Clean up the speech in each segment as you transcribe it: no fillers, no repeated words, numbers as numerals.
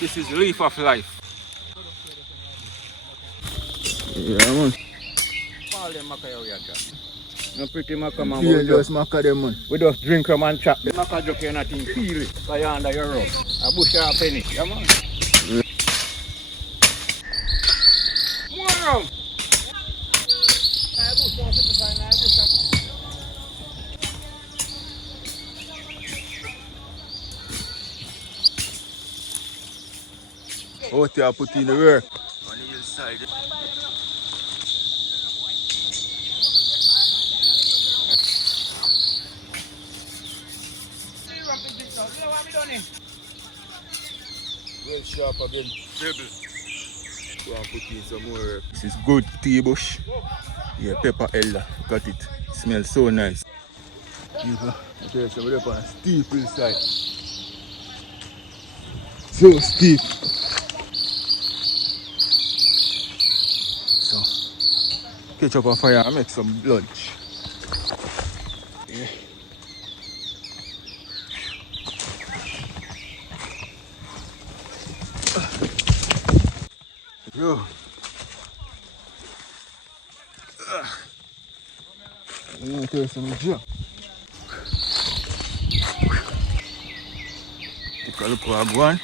This is leaf of life. Yeah, man. All them maca you got. No pretty maca, man. Yeah, just maca them, man. We just drink them and chop the maca joke and nothing feel it. So you're under your rug. A bush or a penny. Yeah, man. Yeah. More rum. What you put in the work? On the hillside. Well sharp again. Dribble. Go and put in some more work. This is good tea bush. Yeah, pepper elder. Got it. Smells so nice. Okay, so we're up on a steep hillside. So steep. So, catch up a fire and make some lunch. Yeah. Yo. I'm gonna tell you some jump. Take a look where I'm going.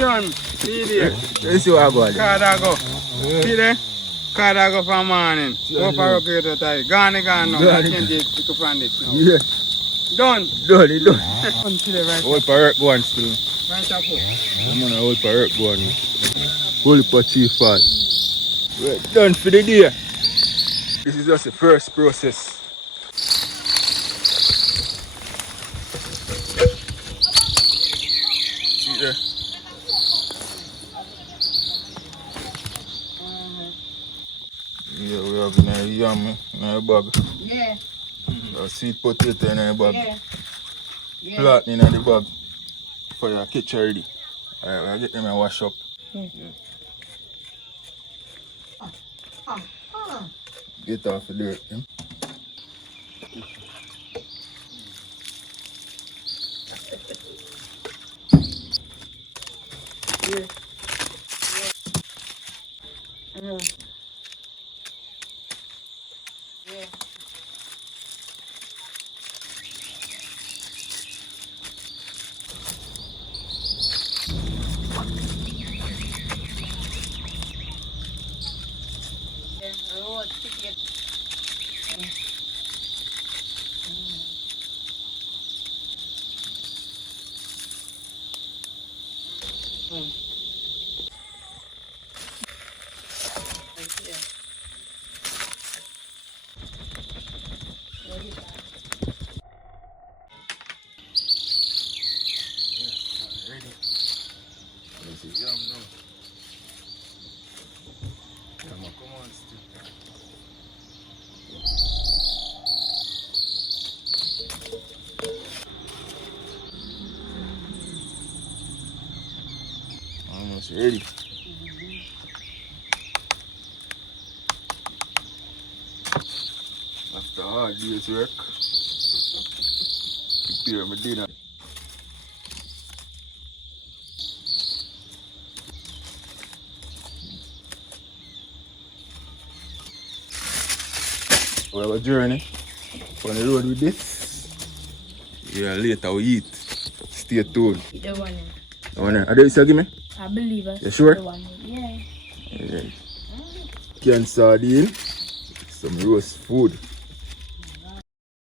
Done. See there. Let's see what I got. Carve. See there? Carve for morning. Go for rocket tie. Gone now. I change it to find it now. Yeah. Done. Done. See there right. Hold for work going still. Right up. I'm gonna hold for work going. Hold for chief fall. We're done for the day. This is just the first process. See there? Yeah, have in a yam in a bag. Yeah. A sweet potato in a bag. Yeah. Yeah. Flat in the bag for your kitchen ready. Alright, we'll get them and wash up. Get off the dirt. Yeah? This is yam now. Come on, stick. Almost ready. After hard day's work, prepare my dinner. We have a journey on the road with this. Yeah, later we eat. Stay tuned. The one. The one there. Are they still give me? I believe us. You sure? The one. Yeah. Yeah. Canned sardine. Some roast food.